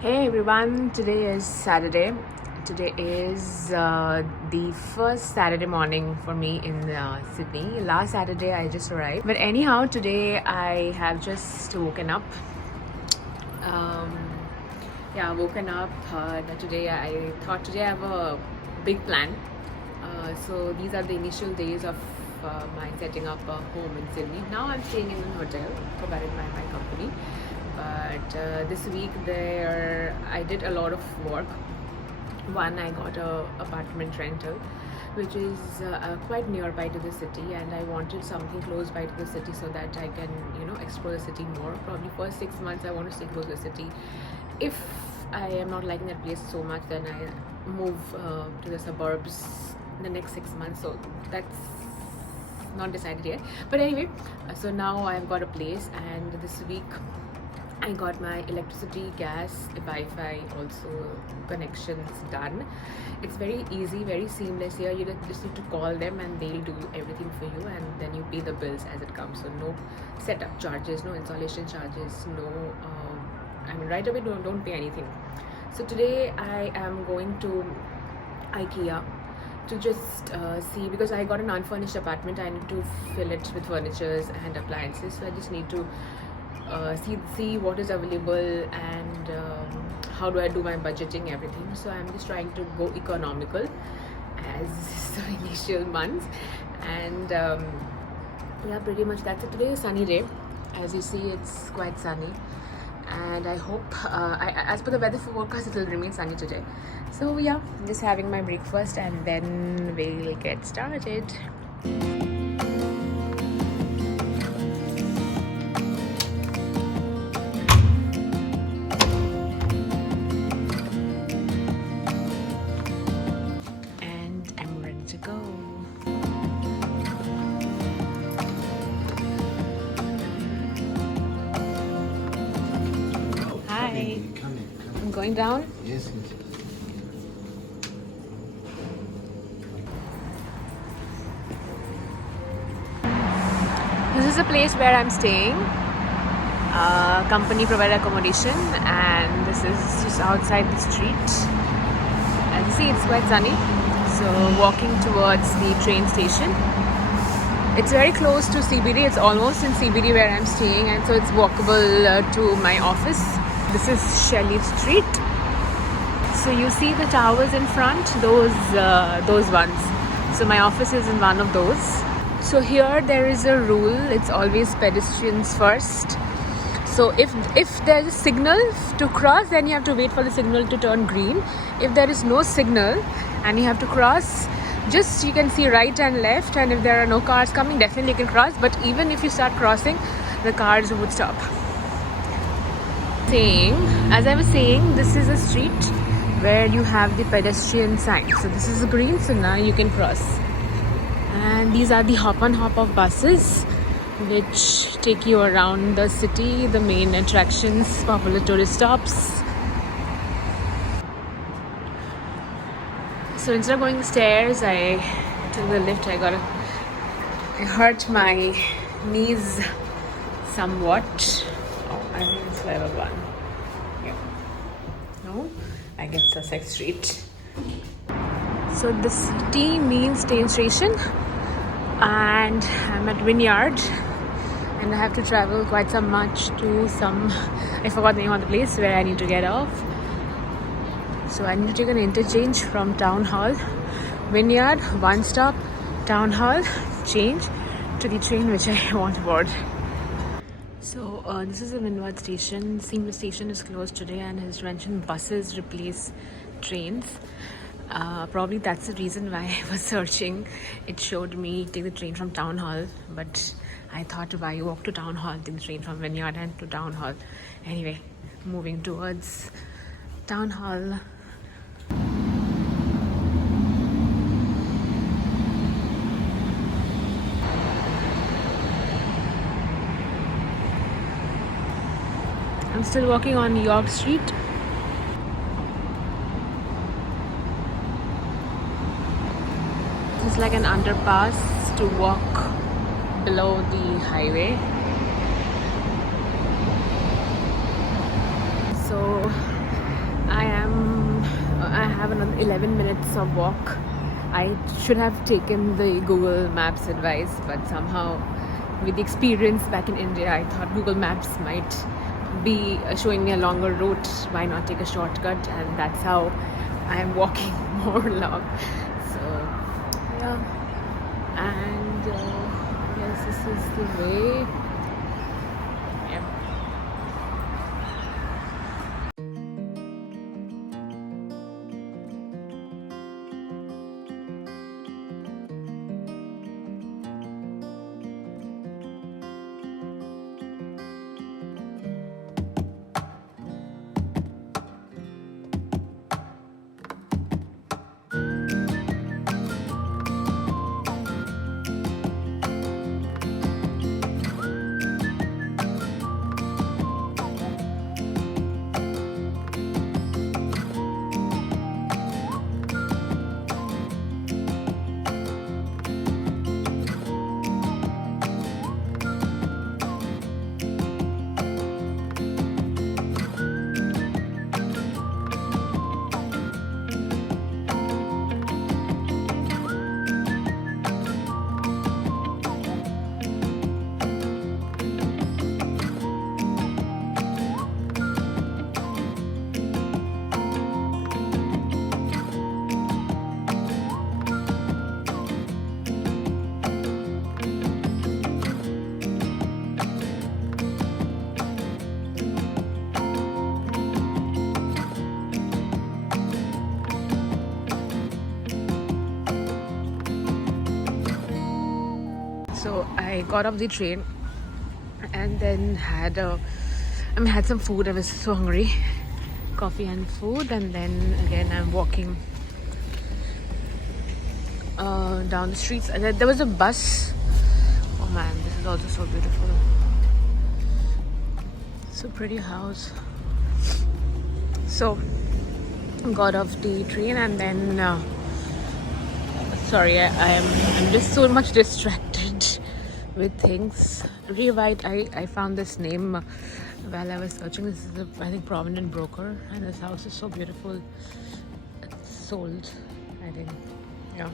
Hey everyone, today is Saturday. Today is the first Saturday morning for me in Sydney. Last Saturday I just arrived. But anyhow, today I have just woken up. Um, woken up. Today I thought today I have a big plan. So these are the initial days of my setting up a home in Sydney. Now I'm staying in a hotel provided by my company. But this week I did a lot of work. One, I got a apartment rental, which is quite nearby to the city, and I wanted something close by to the city so that I can, explore the city more. Probably for 6 months, I want to stay close to the city. If I am not liking that place so much, then I move to the suburbs in the next 6 months. So that's not decided yet. But anyway, so now I've got a place, and this week I got my electricity, gas, Wi-Fi also connections done. It's very easy, very seamless here. You just need to call them and they'll do everything for you, and then you pay the bills as it comes. So no setup charges, no installation charges, no. Right away don't pay anything. So today I am going to IKEA to just see, because I got an unfurnished apartment. I need to fill it with furnitures and appliances. So I just need to see what is available and how do I do my budgeting, everything. So I'm just trying to go economical as the initial months, and pretty much that's it. Today is sunny day. As you see, it's quite sunny, and I hope as per the weather forecast, it will remain sunny today. So yeah, just having my breakfast and then we'll get started. I'm going down. Yes. This is the place where I'm staying. Company provided accommodation, and this is just outside the street. As you see, it's quite sunny. So walking towards the train station. It's very close to CBD. It's almost in CBD where I'm staying, and so it's walkable to my office. This is Shelley Street. So you see the towers in front, those ones. So my office is in one of those. So here there is a rule. It's always pedestrians first. So if there is a signal to cross, then you have to wait for the signal to turn green. If there is no signal and you have to cross, just you can see right and left, and if there are no cars coming, definitely you can cross. But even if you start crossing, the cars would stop. As I was saying, this is a street where you have the pedestrian sign. So this is green, so now you can cross. And these are the hop on hop of buses which take you around the city, the main attractions, popular tourist stops. So instead of going stairs, I took the lift. I hurt my knees somewhat. I think it's level 1. Yeah. No, I guess Sussex Street. So the city means train station, and I'm at Vineyard, and I have to travel quite some much to I forgot the name of the place where I need to get off. So I need to take an interchange from Town Hall, Vineyard, one stop, Town Hall, change to the train which I want to board. So this is a Vineyard station. Seamless station is closed today, and has mentioned buses replace trains. Probably that's the reason why I was searching. It showed me take the train from Town Hall, but I thought why walk to Town Hall, take the train from Vineyard and to Town Hall. Anyway, moving towards Town Hall. I'm still walking on York Street. It's like an underpass to walk below the highway. So have another 11 minutes of walk. I should have taken the Google Maps advice, but somehow with the experience back in India, I thought Google Maps might be showing me a longer route. Why not take a shortcut? And that's how I'm walking more long. So yeah, and yes, this is the way. Yeah. So I got off the train and then had some food. I was so hungry. Coffee and food, and then again I'm walking down the streets, and then there was a bus. Oh man, this is also so beautiful. So pretty house. So got off the train and then sorry, I'm just so much distracted with things. Rewrite. I found this name while I was searching. This is I think prominent broker, and this house is so beautiful. It's sold, I think. Yeah.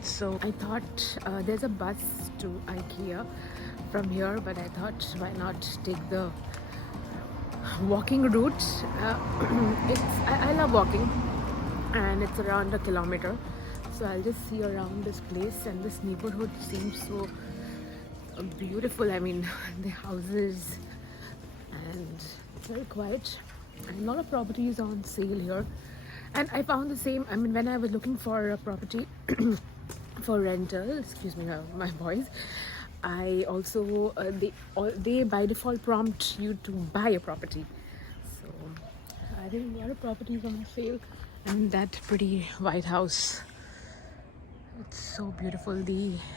So I thought there's a bus to IKEA from here, but I thought why not take the walking route. I love walking, and it's around a kilometer, so I'll just see around this place. And this neighborhood seems so beautiful. I mean, the houses, and it's very quiet, and a lot of properties on sale here. And I found the same. I mean, when I was looking for a property for rental, excuse me, my voice, I also they by default prompt you to buy a property. So I think a lot of properties on sale. And that pretty white house, it's so beautiful.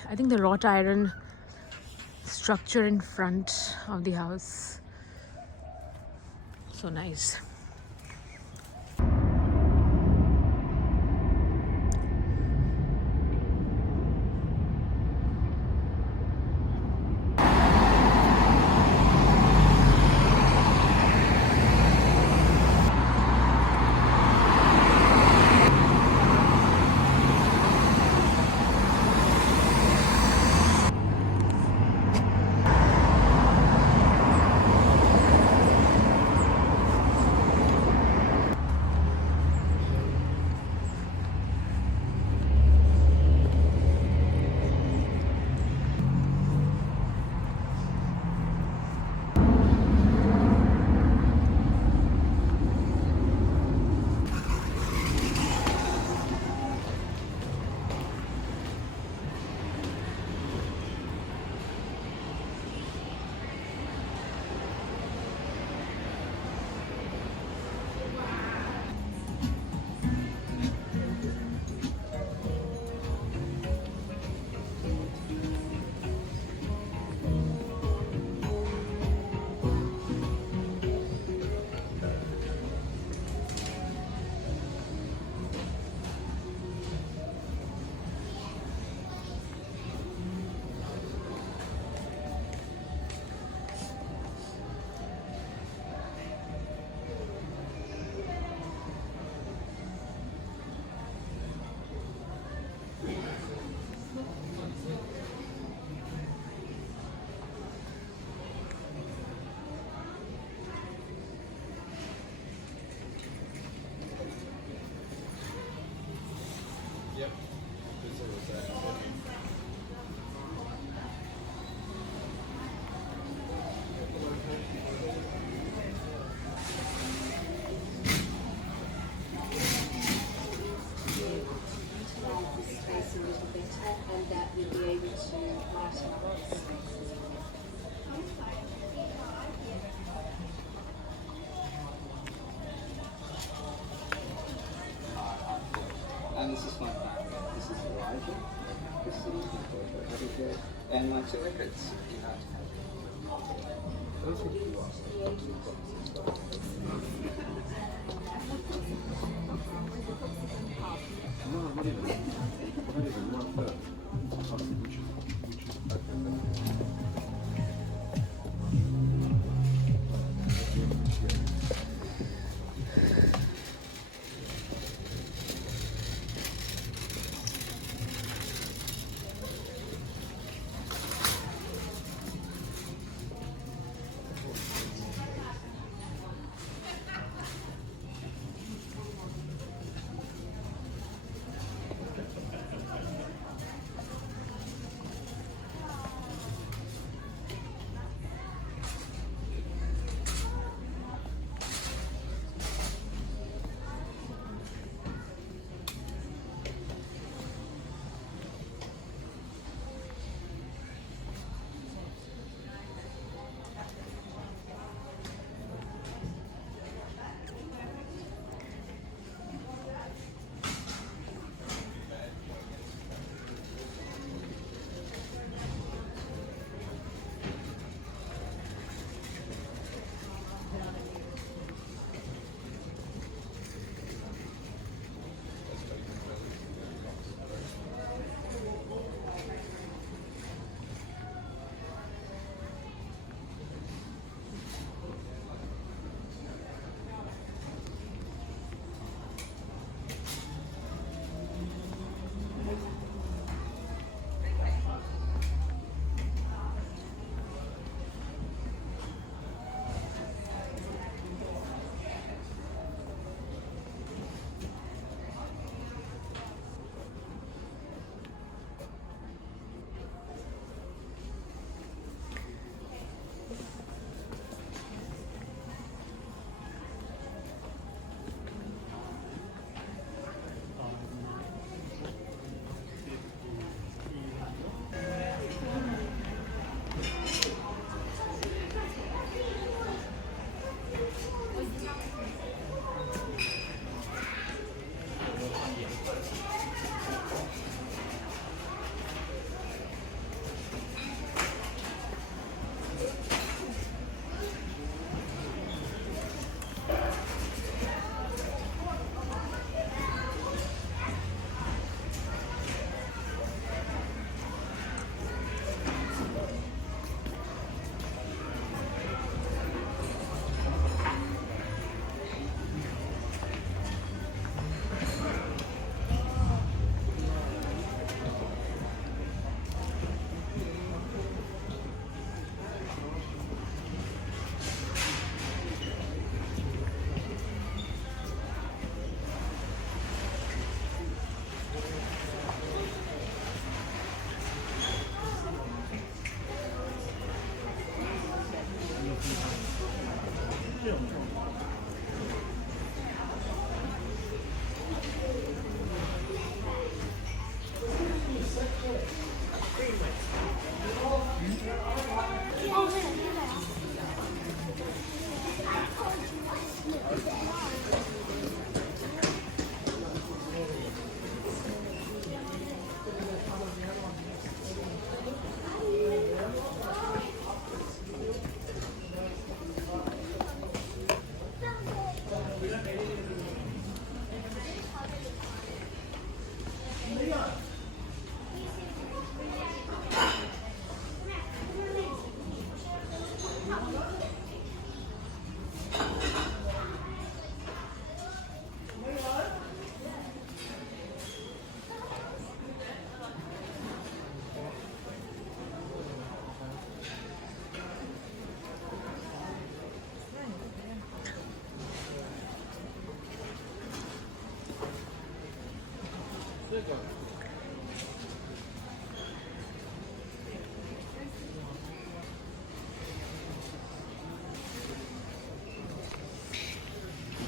I think the wrought iron structure in front of the house, so nice. And this is my family. This is Elijah, Christine, Abigail, and my two records.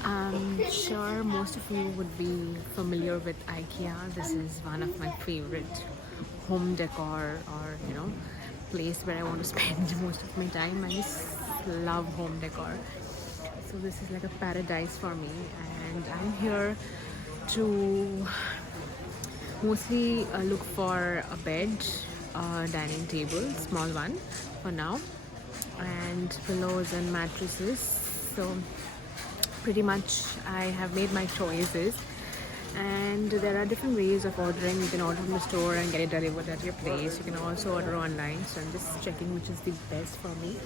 I'm sure most of you would be familiar with IKEA. This is one of my favorite home decor, or place where I want to spend most of my time. I just love home decor. So this is like a paradise for me, and I'm here to mostly look for a bed, a dining table, small one for now, and pillows and mattresses. So pretty much I have made my choices, and there are different ways of ordering. You can order from the store and get it delivered at your place. You can also order online, so I'm just checking which is the best for me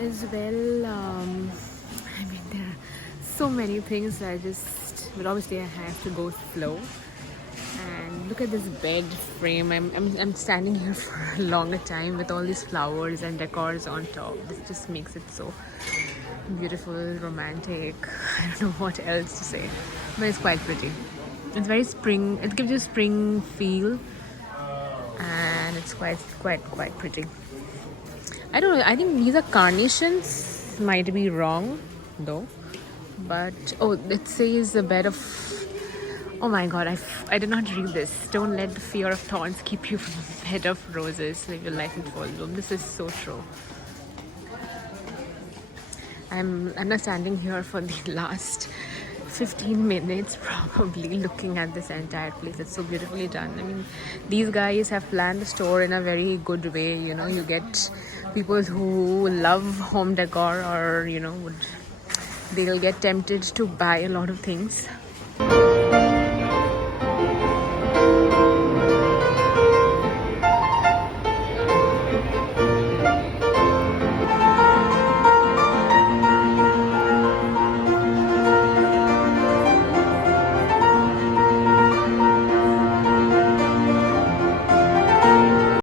as well. I mean, there are so many things. But obviously I have to go slow. And look at this bed frame. I'm standing here for a longer time with all these flowers and decors on top. This just makes it so beautiful, romantic. I don't know what else to say, but it's quite pretty. It's very spring. It gives you spring feel, and it's quite pretty. I don't know. I think these are carnations. Might be wrong, though. But oh, it says a bed of. Oh my God! I did not read this. Don't let the fear of thorns keep you from a bed of roses. Live your life in full bloom. This is so true. I'm not standing here for the last 15 minutes probably looking at this entire place. It's so beautifully done. I mean, these guys have planned the store in a very good way. You get people who love home decor, or they'll get tempted to buy a lot of things.